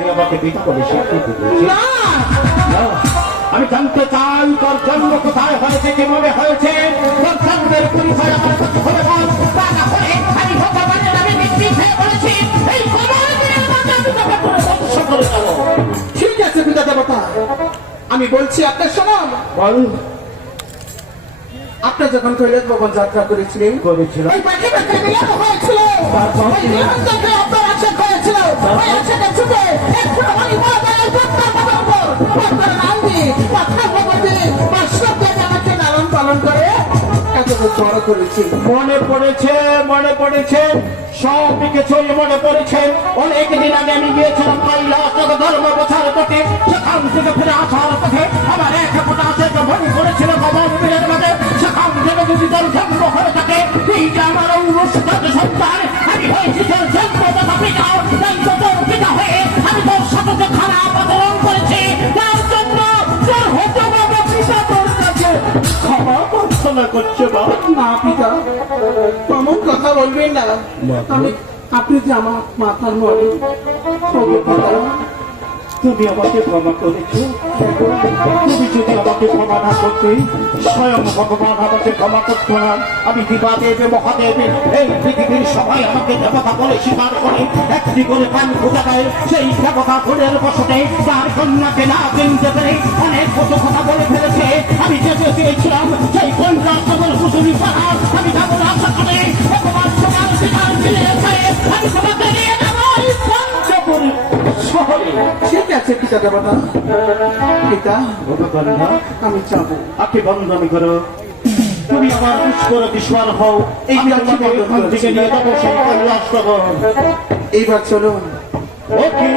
তুই আমাকে পিতা বলে স্বীকৃতি দিয়েছিস? না আমি জানতে চাই তোর জন্ম কোথায় হয়েছে, কি মনে হয়েছে, তোর জন্মের পরিচয় আমার কাছে হলে বল। তা না হলে আমি ভগবানের নামে নির্দিষ্ট বলেছি এই কমলদের মাথা আমি তোকে পুরো ধ্বংস করে দেবো। ঠিক আছে পিতা দেবতা, আমি বলছি আপনার শুনুন। বল। আপনি যখন কৈলাস ভবন যাত্রা করেছিলেন এই পাখি পাখি মিলন হয়েছিল, ওই নিমন্ত্রণে আপনার আশা হয়েছিল, ওই আশাটা ছুটে একটু আমি বাজারে যত্ন করবো আপনার নাম দিয়ে কথা বলতে বাস্তবকে আমাকে লালন পালন করে এত বড় করেছি। মনে পড়েছে, মনে পড়েছে, সব কিছুই মনে পড়েছে। অনেকদিন আগে আমি গিয়েছিলাম কৈলাস ধর্ম প্রচার করতে, সেখান থেকে ফিরে আসার পথে আমার এক ফোঁটা আশেখ মনে পড়েছিল কমল বীরের মাঝে। সেখান থেকে যদি তোর জন্ম হয়ে থাকে, তুই যে আমার অনুষ্ঠিত সন্তান, আমি হয়েছি তোর জন্মদাতা পিতা, তাই তো তোর পিতা হয়ে আমি তোর সাথে যে খারাপ আচরণ করেছি, তার জন্য তোর হতে হবে পিতা তোর কাছে ক্ষমা প্রার্থনা করছে বাবা। না পিতা, এমন কথা বলবেন না। আমি আপনি যে আমার মাথার মনে তুমি আমাকে ক্ষমা করেছ। তুমি যদি আমাকে ক্ষমা না করতে, স্বয়ং ভগবান আমাকে ক্ষমা করতো না। আমি দিবাদেব মহাদেব এই পৃথিবীর সবাই আমাকে দেবতা বলে স্বীকার করে, একটি করে প্রাণ খোঁজা দেয়। সেই দেবতা ফুলের বসতে তার কন্যাকে না চিনতে পেরে অনেক কত কথা বলে ফেলেছে। আমি যেতে চেয়েছিলাম সেই কন্যা সকল কুসুমি পাহাড়, আমি যাবো না সকালে ভগবান সকাল বিকাল ফিরে এসে আমি তোমাকে নিয়ে যাবো এই পঞ্চপুর শহরে। ঠিক আছে পিতা দেবতা। পিতা আমি যাবো। আপনি বন্ধন করো, তুমি আমার পুষ্কর বিস্মর হও। এই থেকে নিয়ে যাবো সেই কৈলাস নগর। এইবার চলুন। ওকে